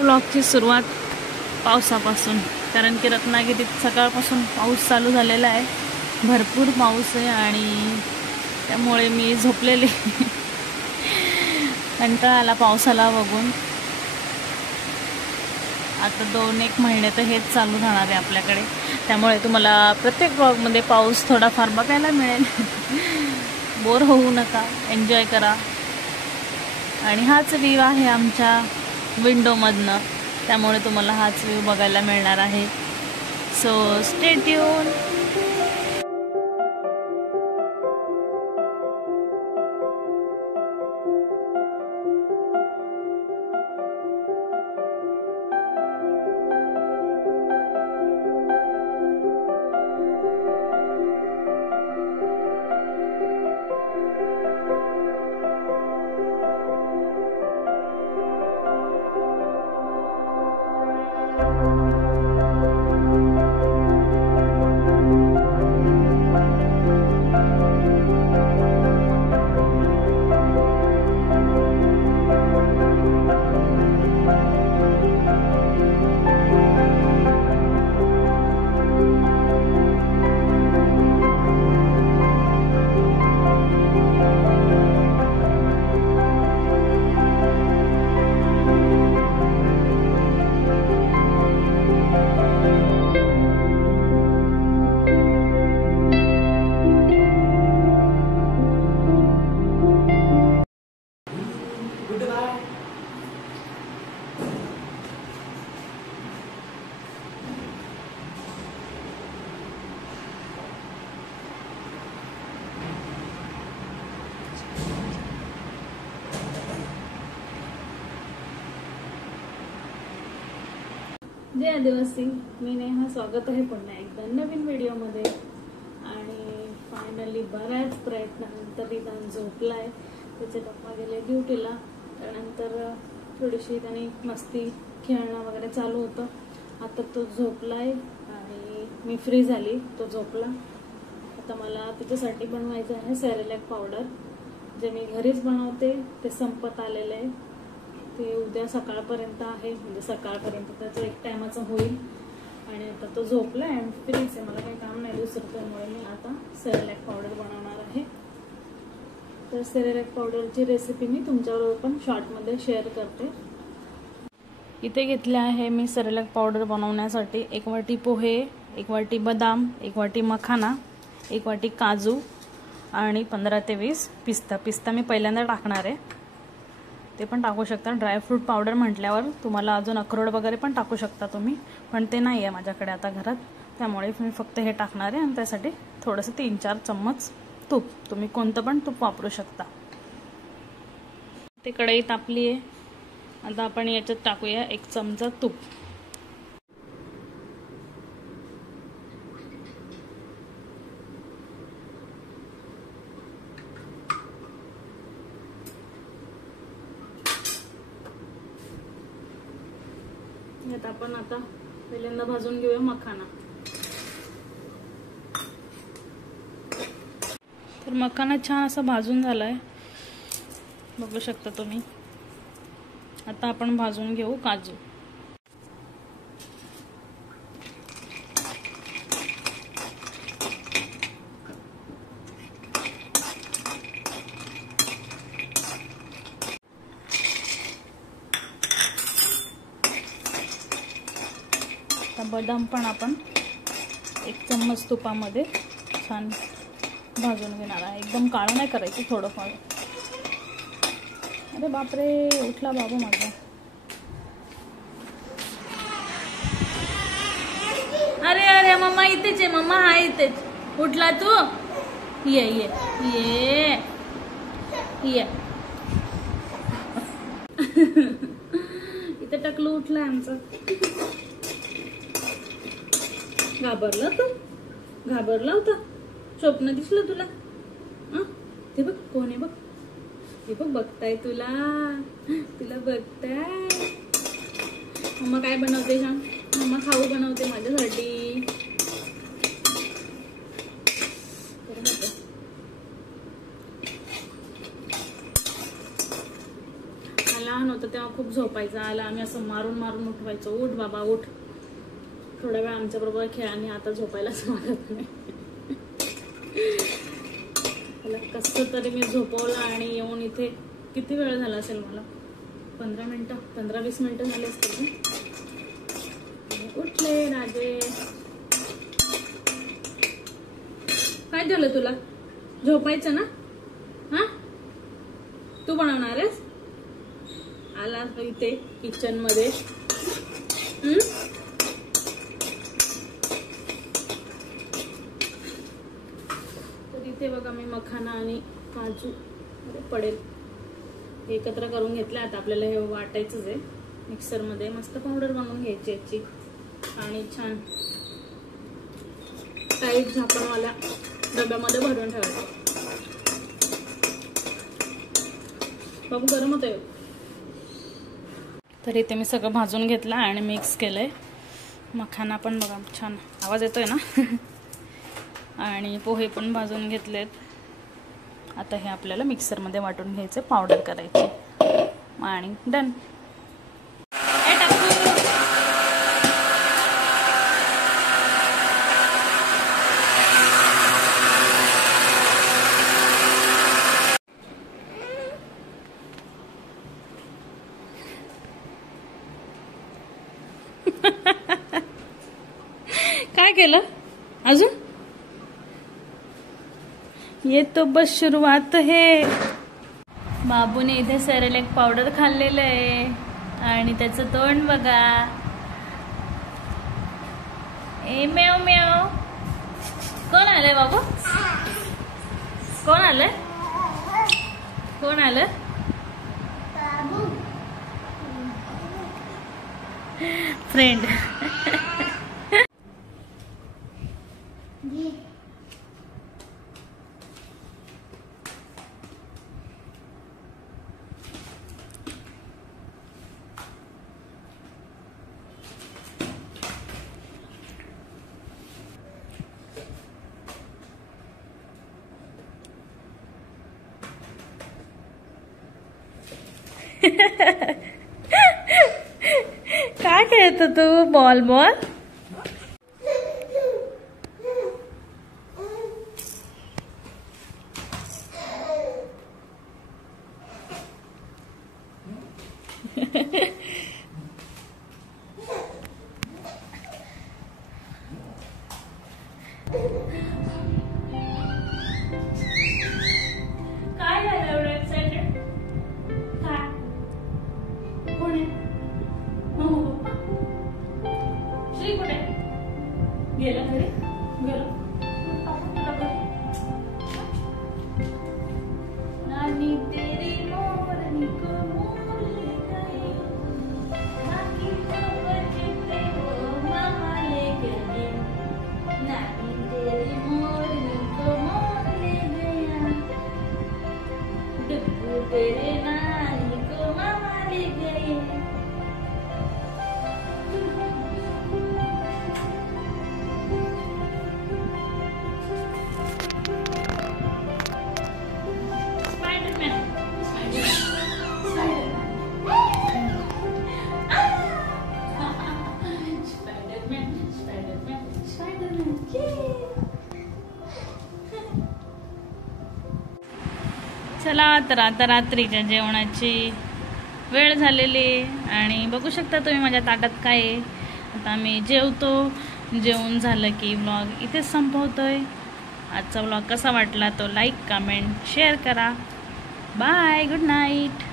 व्लॉगची सुरुवात पावसापासून, कारण की रत्नागिरीत सकाळपासून पाऊस चालू झालेला आहे, भरपूर पाऊस आहे आणि त्यामुळे मी झोपलेले. कंटाळा आला पावसाला बघून. आता 2-1 महिने तर हेच चालू राहणार आहे आपल्याकडे, त्यामुळे तुम्हाला प्रत्येक व्लॉगमध्ये पाऊस थोडाफार बघायला मिळेल. बोर होऊ नका, एन्जॉय करा. आणि हाच व्ह्यू आहे आमच्या विंडोमधनं, त्यामुळे तुम्हाला हाच व्ह्यू बघायला मिळणार आहे. So stay tune. जय आदिवासी, मी नेहा. स्वागत आहे पुन्हा एकदा नवीन व्हिडिओमध्ये. आणि फायनली बऱ्याच प्रयत्नानंतर रिदान झोपलाय. त्याचे पप्पा गेले ड्युटीला. त्यानंतर थोडीशी त्याने मस्ती खेळणं वगैरे चालू होतं. आता तो झोपलाय आणि मी फ्री झाली. तो झोपला. आता मला त्याच्यासाठी बनवायचं आहे सेरेलॅक पावडर, जे मी घरीच बनवते. ते संपत आलेलं आहे. ते उद्या सकाळपर्यंत आहे, म्हणजे सकाळपर्यंत त्याचं 1 टायमाचं होईल. आणि आता तो झोपलाय आणि फ्रीच आहे, मला काही काम नाही दुसरं. त्यामुळे मी आता सेरेलॅक पावडर बनवणार आहे. तर सेरेलॅक पावडरची रेसिपी मी तुमच्याबरोबर पण शॉर्टमध्ये शेअर करते. इथे घेतले आहे मी सेरेलॅक पावडर बनवण्यासाठी 1 वाटी पोहे, 1 वाटी बदाम, 1 वाटी मखाना, 1 वाटी काजू आणि 15 ते 20 पिस्ता. पिस्ता मी पहिल्यांदा टाकणार आहे, ते पण टाकू शकता. ड्रायफ्रूट पावडर म्हटल्यावर तुम्हाला अजून अक्रोड वगैरे पण टाकू शकता तुम्ही, पण ते नाही आहे माझ्याकडे आता घरात, त्यामुळे मी फक्त हे टाकणार आहे. आणि त्यासाठी थोडंसं 3-4 चम्मच तूप, तुम्ही कोणतं पण तूप वापरू शकता. ते कढई तापली आहे. आता आपण याच्यात टाकूया 1 चमचा तूप. यात आपण आता पहिल्यांदा भाजून घेऊया मखाना. तर मखाना छान असा भाजून झालाय, बघू शकता तुम्ही. आता आपण भाजून घेऊ काजू. बदाम पण आपण 1 चम्मच तुपामध्ये छान भाजून घेणार आहे. एकदम काळं नाही करायचं, थोडंफार. अरे बापरे, उठला बाबू माझा. अरे अरे मम्मा इथेच आहे, मम्मा हा इथेच. उठला तू? ये ये ये ये. इथे टकलू उठला आमचं. घाबरला तू? घाबरला होता? स्वप्न दिसलं तुला? ते बघ कोण आहे, बघ ते बघ, बघताय तुला, तुला बघताय. मम्मा काय बनवते सांग? मम्मा खाऊ बनवते माझ्यासाठी. लहान होतं तेव्हा खूप झोपायचा. आला आम्ही असं मारून मारून उठवायचो, उठ बाबा उठ. थोड्या वेळ आमच्या बरोबर खेळाने आता झोपायलाच मागत नाही. त्याला कसं तरी मी झोपवलं आणि येऊन इथे किती वेळ झाला असेल मला, 15-20 मिनिटं झाले असतील. उठले राजे. काय झालं तुला? झोपायचं ना? हा, तू बनवणार आहेस? आला इथे किचन मध्ये. तर इथे बघा मी मखाना आणि काजू पडेल एकत्र करून घेतले. आता आपल्याला हे वाटायचंच आहे मिक्सर मध्ये. मस्त पावडर बनवून घ्यायची याची आणि छान टाईट झाकणवाल्या डब्यामध्ये भरून ठेवायचं. बाबू गरम होतंय. तर इथे मी सगळं भाजून घेतलं आणि मिक्स केलंय. मखाना पण बघा छान आवाज येतोय ना. आणि पोहे पण भाजून घेतलेत. आता हे आपल्याला मिक्सरमध्ये वाटून घ्यायचं, पावडर करायची आणि डन. काय केलं अजून? ये तो बस सुरुवात है. बाबूने इथे सेरेलॅक पावडर खाल्लेलं आहे आणि त्याचं तोंड बघा. ए म्याव म्याव. कोण आलंय बाबू? कोण आलंय? कोण आलं? फ्रेंड. काय खेळतो तू? Ball ball. काय झालं एवढं एक्साइटेड? काय? कोण आहे? पप्पा. श्री कुठे गेला? घरी गेलो. नानी तेरी मोरनी को मोर ले गए, बाकी तो बचे थे वो मामा ले गए. नानी तेरी मोरनी को मोर ले गया, डुग्गू तेरे नानी को मामा ले गए. चला तर आता रात्रीच्या जेवणाची वेळ झालेली आणि बघू शकता तुम्ही माझ्या ताटात काय आहे. आता मी जेवतो. जेवण झालं की व्लॉग इथेच संपवतोय. आजचा व्लॉग कसा वाटला तो लाईक कमेंट शेअर करा. Bye, good night.